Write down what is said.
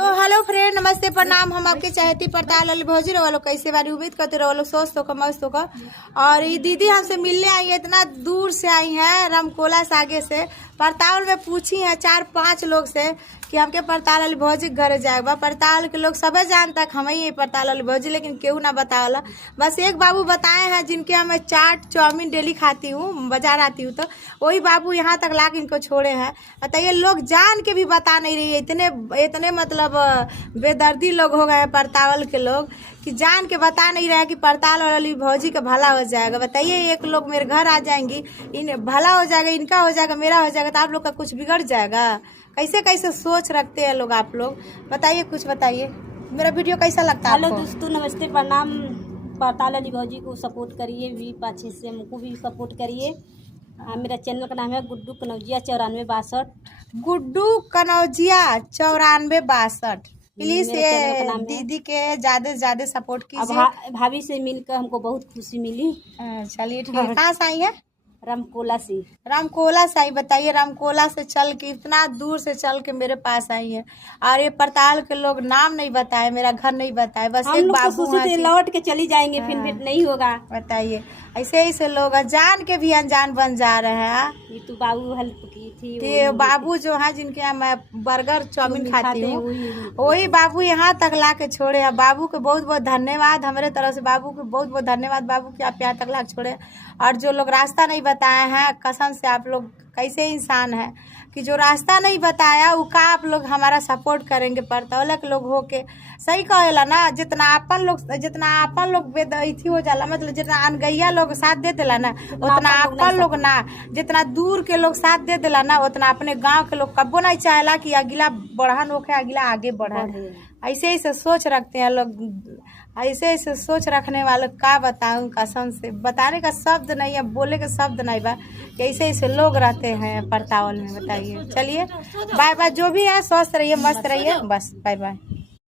तो hello friend, नमस्ते, प्रणाम। हम आपके चाहती पड़ताल वाले भौजी रहो लोग कैसे बारी उम्मीद करते रहो लोग स्वस्थ होकर मस्त होकर। और ये दीदी हमसे मिलने आई है, इतना दूर से आई हैं, रामकोला से आगे से। पड़ताल में पूछी है 4-5 लोग से कि हमके पड़ताल वाली भौजी घर जाएगा। पड़ताल के लोग सबे जानता हम ही पड़ताल वाली भौजी, लेकिन केहू ना बतावला। बस एक बाबू बताए हैं जिनके मैं चाट चाउमीन डेली खाती हूँ, बाजार आती हूँ, तो वही बाबू यहाँ तक ला के इनको छोड़े हैं। बताइए, लोग जान के भी बता नहीं रही है। इतने मतलब बेदर्दी लोग हो गए हैं पड़ताल के लोग कि जान के बता नहीं रहा कि पड़ताल वाली भौजी का भला हो जाएगा। बताइए, एक लोग मेरे घर आ जाएंगी, इन भला हो जाएगा, इनका हो जाएगा, मेरा हो जाएगा, तो आप लोग का कुछ बिगड़ जाएगा। कैसे कैसे सोच रखते हैं लोग आप लोग, बताइए, कुछ बताइए। मेरा वीडियो कैसा लगता है? हेलो दोस्तों, नमस्ते, प्रणाम। पड़ताल वाली भौजी को सपोर्ट करिए, भी पाछे से हमको भी सपोर्ट करिए। मेरा चैनल का नाम है गुड्डू कनौजिया 9462। गुड्डू कनौजिया 9462। प्लीज ये दीदी के ज्यादा से ज्यादा सपोर्ट कीजिए। भाभी से मिलकर हमको बहुत खुशी मिली। चलिए ठीक है। कहाँ से आई है? रामकोला से। रामकोला से आई। बताइए, रामकोला से चल के, इतना दूर से चल के मेरे पास आई है। और ये पड़ताल के लोग नाम नहीं बताए, मेरा घर नहीं बताए, बस एक बाबू लौट के चली जाएंगे, फिर भेंट नहीं होगा। बताइए, ऐसे ऐसे लोग जान के भी अनजान बन जा रहे हैं। ये तो बाबू हेल्प की थी, ये बाबू जो है जिनके यहाँ मैं बर्गर चाउमीन खाती हूँ, वही बाबू यहाँ तक ला के छोड़े हैं। बाबू के बहुत बहुत धन्यवाद, हमारे तरफ से बाबू को बहुत बहुत धन्यवाद। बाबू के आप यहाँ तक ला के छोड़े। और जो लोग रास्ता नहीं बताए हैं, कसम से आप लोग कैसे इंसान है कि जो रास्ता नहीं बताया वो का आप लोग हमारा सपोर्ट करेंगे। पड़ताल के लोग हो के सही कहेला ना, जितना अपन लोग बेदइथी हो जाला, मतलब जितना अनगैया लोग साथ दे देला ना, उतना अपन लोग ना, जितना दूर के लोग साथ दे देला ना, उतना अपने गांव के लोग कब्बो नहीं चाहेला कि अगला बढ़न होके, अगला आगे बढ़े। ऐसे ऐसे सोच रखते हैं लोग। ऐसे ऐसे सोच रखने वाले का बताऊं, कसम से बताने का शब्द नहीं है, बोले का शब्द नहीं बा। ऐसे ऐसे लोग रहते हैं पड़ताल में। बताइए, चलिए बाय बाय। जो भी है स्वस्थ रहिए, मस्त रहिए, बस बाय बाय।